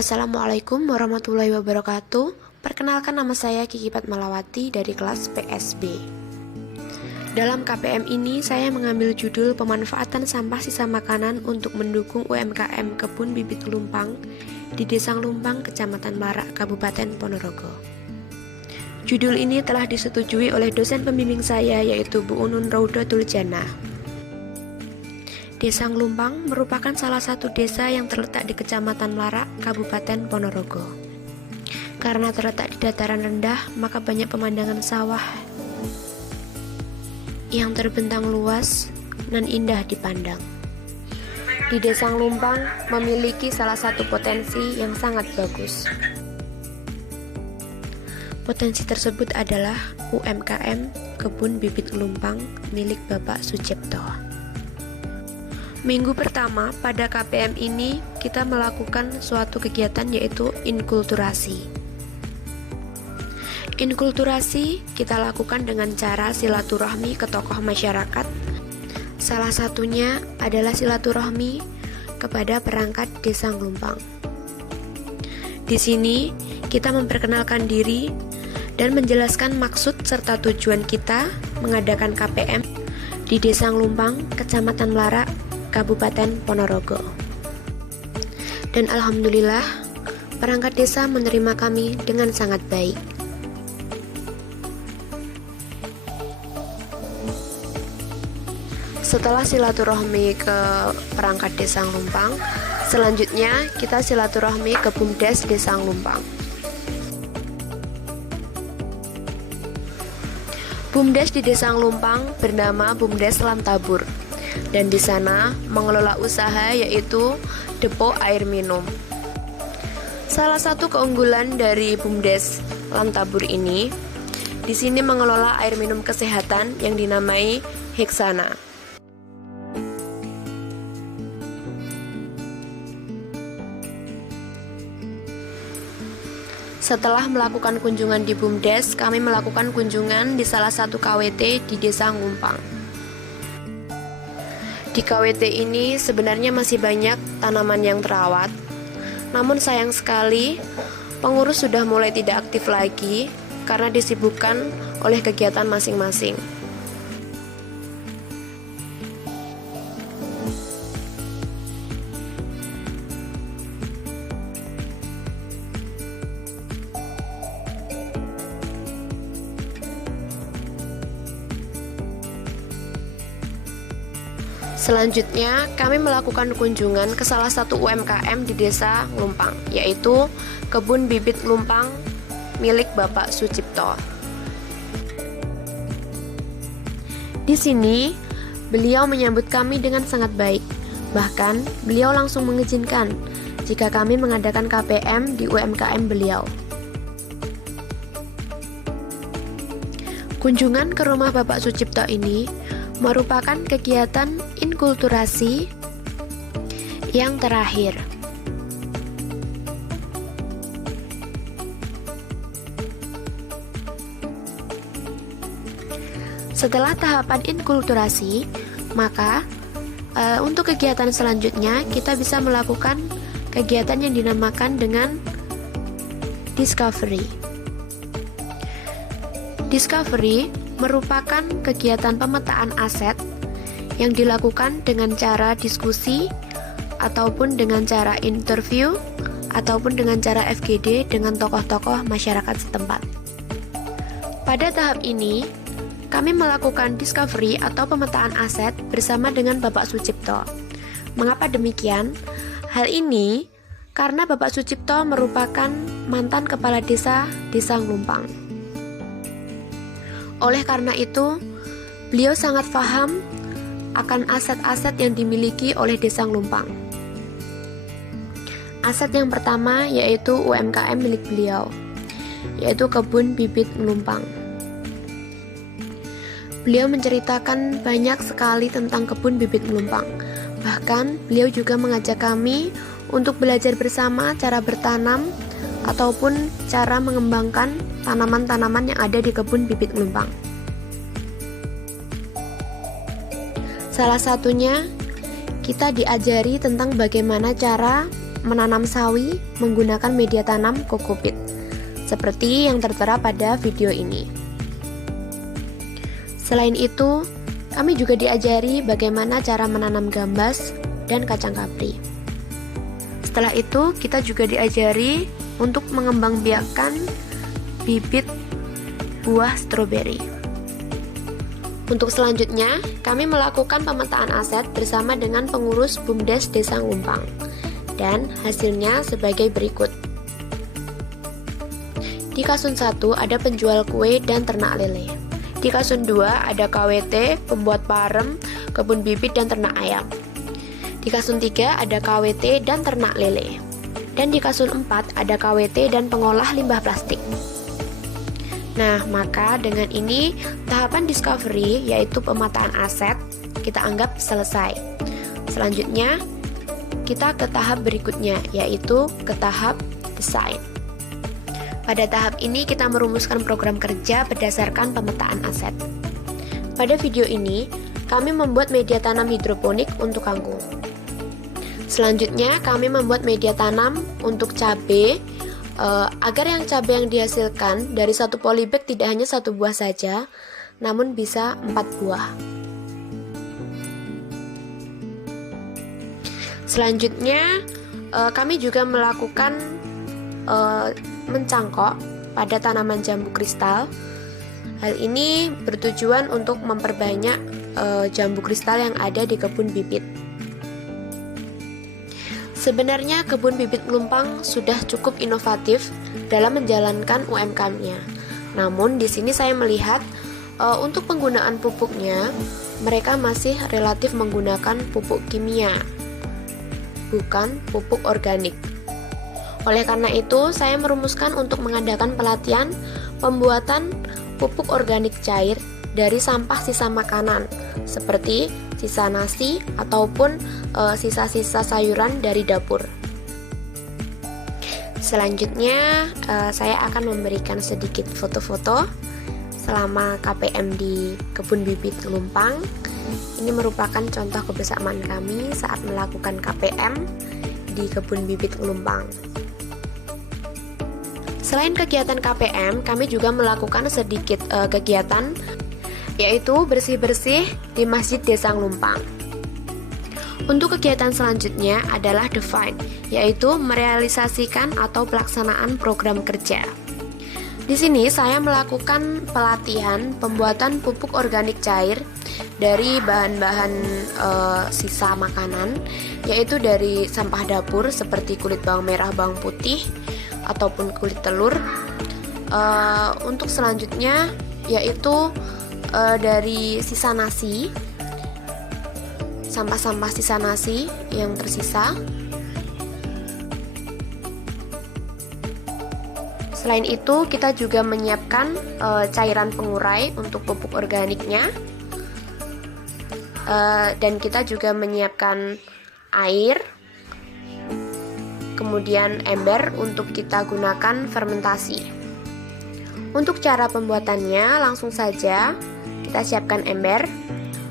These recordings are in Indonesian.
Assalamualaikum warahmatullahi wabarakatuh. Perkenalkan, nama saya Kiki Fatmalawati dari kelas PSB. Dalam KPM ini saya mengambil judul pemanfaatan sampah sisa makanan untuk mendukung UMKM Kebun Bibit Lumpang di Desa Lumpang, Kecamatan Marak, Kabupaten Ponorogo. Judul ini telah disetujui oleh dosen pembimbing saya, yaitu Bu Unun Raudatul Jannah. Desa Lumpang merupakan salah satu desa yang terletak di Kecamatan Marak, Kabupaten Ponorogo. Karena terletak di dataran rendah, maka banyak pemandangan sawah yang terbentang luas dan indah dipandang. Di Desa Lumpang memiliki salah satu potensi yang sangat bagus. Potensi tersebut adalah UMKM Kebun Bibit Lumpang milik Bapak Sucipto. Minggu pertama pada KPM ini kita melakukan suatu kegiatan, yaitu inkulturasi. Inkulturasi kita lakukan dengan cara silaturahmi ke tokoh masyarakat. Salah satunya adalah silaturahmi kepada perangkat Desa Lumpang. Di sini kita memperkenalkan diri dan menjelaskan maksud serta tujuan kita mengadakan KPM di Desa Lumpang, Kecamatan Marak, Kabupaten Ponorogo. Dan alhamdulillah, perangkat desa menerima kami dengan sangat baik. Setelah silaturahmi ke perangkat Desa Lumpang, selanjutnya kita silaturahmi ke BUMDes Desa Lumpang. BUMDes di Desa Lumpang bernama BUMDes Lantabur, dan di sana mengelola usaha, yaitu depo air minum. Salah satu keunggulan dari BUMDes Lantabur ini, di sini mengelola air minum kesehatan yang dinamai Heksana. Setelah melakukan kunjungan di BUMDes, kami melakukan kunjungan di salah satu KWT di Desa Lumpang. Di KWT ini sebenarnya masih banyak tanaman yang terawat, namun sayang sekali pengurus sudah mulai tidak aktif lagi karena disibukkan oleh kegiatan masing-masing. Selanjutnya, kami melakukan kunjungan ke salah satu UMKM di Desa Lumpang, yaitu Kebun Bibit Lumpang milik Bapak Sucipto. Di sini, beliau menyambut kami dengan sangat baik. Bahkan, beliau langsung mengizinkan jika kami mengadakan KPM di UMKM beliau. Kunjungan ke rumah Bapak Sucipto ini merupakan kegiatan inkulturasi yang terakhir. Setelah tahapan inkulturasi, maka untuk kegiatan selanjutnya kita bisa melakukan kegiatan yang dinamakan dengan discovery. Discovery merupakan kegiatan pemetaan aset yang dilakukan dengan cara diskusi, ataupun dengan cara interview, ataupun dengan cara FGD dengan tokoh-tokoh masyarakat setempat. Pada tahap ini, kami melakukan discovery atau pemetaan aset bersama dengan Bapak Sucipto. Mengapa demikian? Hal ini karena Bapak Sucipto merupakan mantan kepala desa Desa Lumpang. Oleh karena itu, beliau sangat paham akan aset-aset yang dimiliki oleh Desa Lumpang. Aset yang pertama yaitu UMKM milik beliau, yaitu Kebun Bibit Lumpang. Beliau menceritakan banyak sekali tentang Kebun Bibit Lumpang. Bahkan, beliau juga mengajak kami untuk belajar bersama cara bertanam ataupun cara mengembangkan tanaman-tanaman yang ada di Kebun Bibit Lumpang. Salah satunya, kita diajari tentang bagaimana cara menanam sawi menggunakan media tanam kokopit, seperti yang tertera pada video ini. Selain itu, kami juga diajari bagaimana cara menanam gambas dan kacang kapri. Setelah itu, kita juga diajari untuk mengembangbiakkan bibit buah stroberi. Untuk selanjutnya, kami melakukan pemetaan aset bersama dengan pengurus BUMDes Desa Nglumpang, dan hasilnya sebagai berikut. Di Kasun 1 ada penjual kue dan ternak lele. Di Kasun 2 ada KWT, pembuat parem, kebun bibit dan ternak ayam. Di Kasun 3 ada KWT dan ternak lele. Dan di Kasun 4 ada KWT dan pengolah limbah plastik. Nah, maka dengan ini tahapan discovery, yaitu pemetaan aset, kita anggap selesai. Selanjutnya, kita ke tahap berikutnya, yaitu ke tahap desain. Pada tahap ini kita merumuskan program kerja berdasarkan pemetaan aset. Pada video ini, kami membuat media tanam hidroponik untuk kangkung. Selanjutnya, kami membuat media tanam untuk cabai, agar yang cabai yang dihasilkan dari satu polybag tidak hanya satu buah saja, namun bisa 4 buah. Selanjutnya, kami juga melakukan mencangkok pada tanaman jambu kristal. Hal ini bertujuan untuk memperbanyak jambu kristal yang ada di kebun bibit. Sebenarnya kebun bibit Nglumpang sudah cukup inovatif dalam menjalankan UMKM-nya. Namun di sini saya melihat untuk penggunaan pupuknya mereka masih relatif menggunakan pupuk kimia, bukan pupuk organik. Oleh karena itu, saya merumuskan untuk mengadakan pelatihan pembuatan pupuk organik cair dari sampah sisa makanan, seperti sisa nasi ataupun sisa-sisa sayuran dari dapur. Selanjutnya, saya akan memberikan sedikit foto-foto selama KPM di Kebun Bibit Nglumpang. Ini merupakan contoh kebersamaan kami saat melakukan KPM di Kebun Bibit Nglumpang. Selain kegiatan KPM, kami juga melakukan sedikit kegiatan, yaitu bersih-bersih di Masjid Desa Nglumpang. Untuk kegiatan selanjutnya adalah define, yaitu merealisasikan atau pelaksanaan program kerja. Di sini saya melakukan pelatihan pembuatan pupuk organik cair dari bahan-bahan sisa makanan, yaitu dari sampah dapur seperti kulit bawang merah, bawang putih, ataupun kulit telur. Untuk selanjutnya yaitu dari sisa nasi, sampah-sampah sisa nasi yang tersisa. Selain itu, kita juga menyiapkan cairan pengurai untuk pupuk organiknya, dan kita juga menyiapkan air, kemudian ember untuk kita gunakan fermentasi. Untuk cara pembuatannya, langsung saja kita siapkan ember,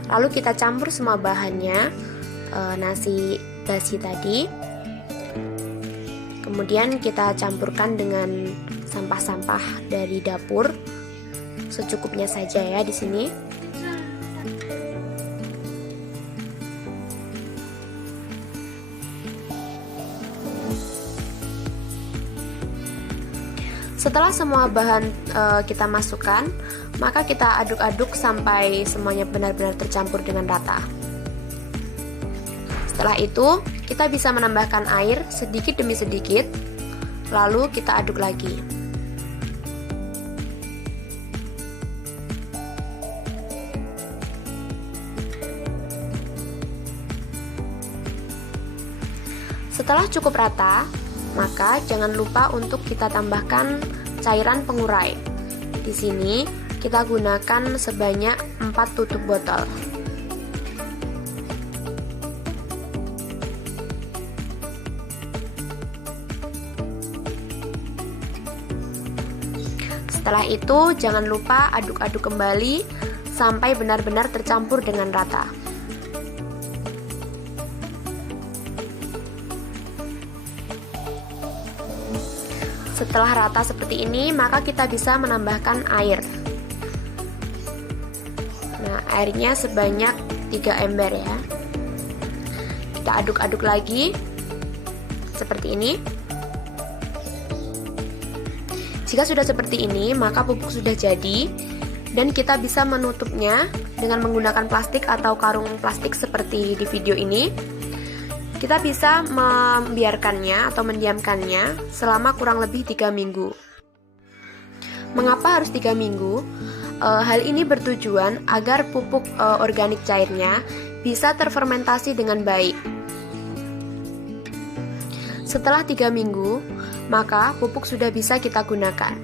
lalu kita campur semua bahannya, nasi basi tadi, kemudian kita campurkan dengan sampah-sampah dari dapur, secukupnya saja ya di sini. Setelah semua bahan kita masukkan, maka kita aduk-aduk sampai semuanya benar-benar tercampur dengan rata. Setelah itu, kita bisa menambahkan air sedikit demi sedikit, lalu kita aduk lagi. Setelah cukup rata, maka jangan lupa untuk kita tambahkan cairan pengurai. Di sini kita gunakan sebanyak 4 tutup botol. Setelah itu jangan lupa aduk-aduk kembali sampai benar-benar tercampur dengan rata. Setelah rata seperti ini, maka kita bisa menambahkan air. Nah, airnya sebanyak 3 ember ya. Kita aduk-aduk lagi seperti ini. Jika sudah seperti ini, maka pupuk sudah jadi dan kita bisa menutupnya dengan menggunakan plastik atau karung plastik seperti di video ini. Kita bisa membiarkannya atau mendiamkannya selama kurang lebih 3 minggu. Mengapa harus 3 minggu? Hal ini bertujuan agar pupuk organik cairnya bisa terfermentasi dengan baik. Setelah 3 minggu, maka pupuk sudah bisa kita gunakan.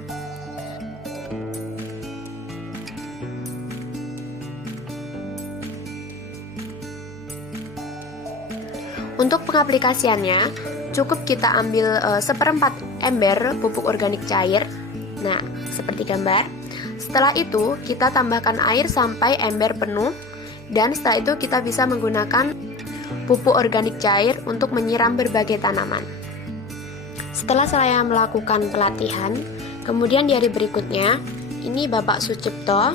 Untuk pengaplikasiannya, cukup kita ambil 1/4 ember pupuk organik cair. Nah, seperti gambar. Setelah itu, kita tambahkan air sampai ember penuh. Dan setelah itu kita bisa menggunakan pupuk organik cair untuk menyiram berbagai tanaman. Setelah saya melakukan pelatihan, kemudian di hari berikutnya, ini Bapak Sucipto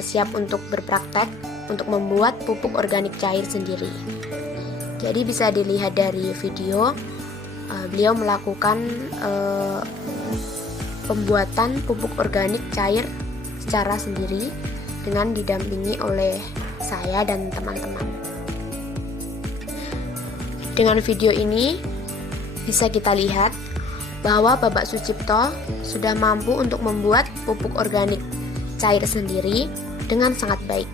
siap untuk berpraktek untuk membuat pupuk organik cair sendiri. Jadi bisa dilihat dari video, beliau melakukan pembuatan pupuk organik cair secara sendiri dengan didampingi oleh saya dan teman-teman. Dengan video ini bisa kita lihat bahwa Bapak Sucipto sudah mampu untuk membuat pupuk organik cair sendiri dengan sangat baik.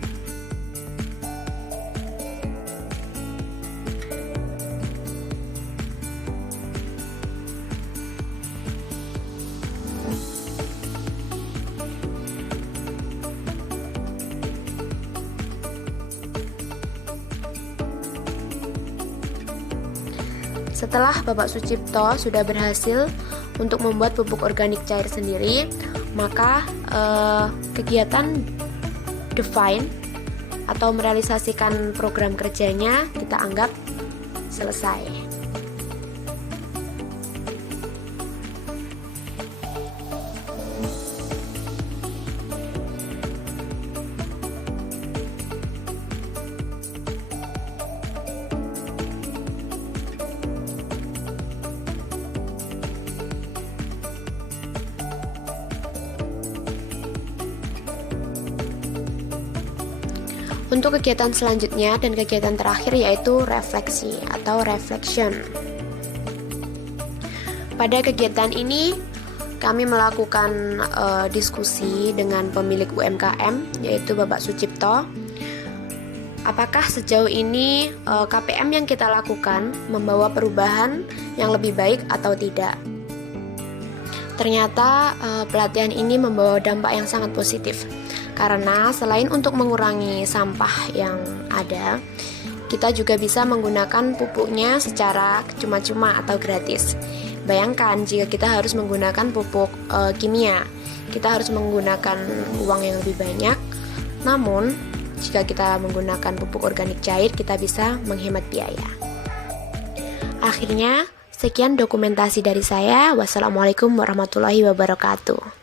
Setelah Bapak Sucipto sudah berhasil untuk membuat pupuk organik cair sendiri, maka kegiatan define atau merealisasikan program kerjanya kita anggap selesai. Untuk kegiatan selanjutnya dan kegiatan terakhir yaitu refleksi atau reflection. Pada kegiatan ini kami melakukan diskusi dengan pemilik UMKM yaitu Bapak Sucipto. Apakah sejauh ini KPM yang kita lakukan membawa perubahan yang lebih baik atau tidak? Ternyata pelatihan ini membawa dampak yang sangat positif. Karena selain untuk mengurangi sampah yang ada, kita juga bisa menggunakan pupuknya secara cuma-cuma atau gratis. Bayangkan jika kita harus menggunakan pupuk kimia, kita harus menggunakan uang yang lebih banyak. Namun, jika kita menggunakan pupuk organik cair, kita bisa menghemat biaya. Akhirnya, sekian dokumentasi dari saya. Wassalamualaikum warahmatullahi wabarakatuh.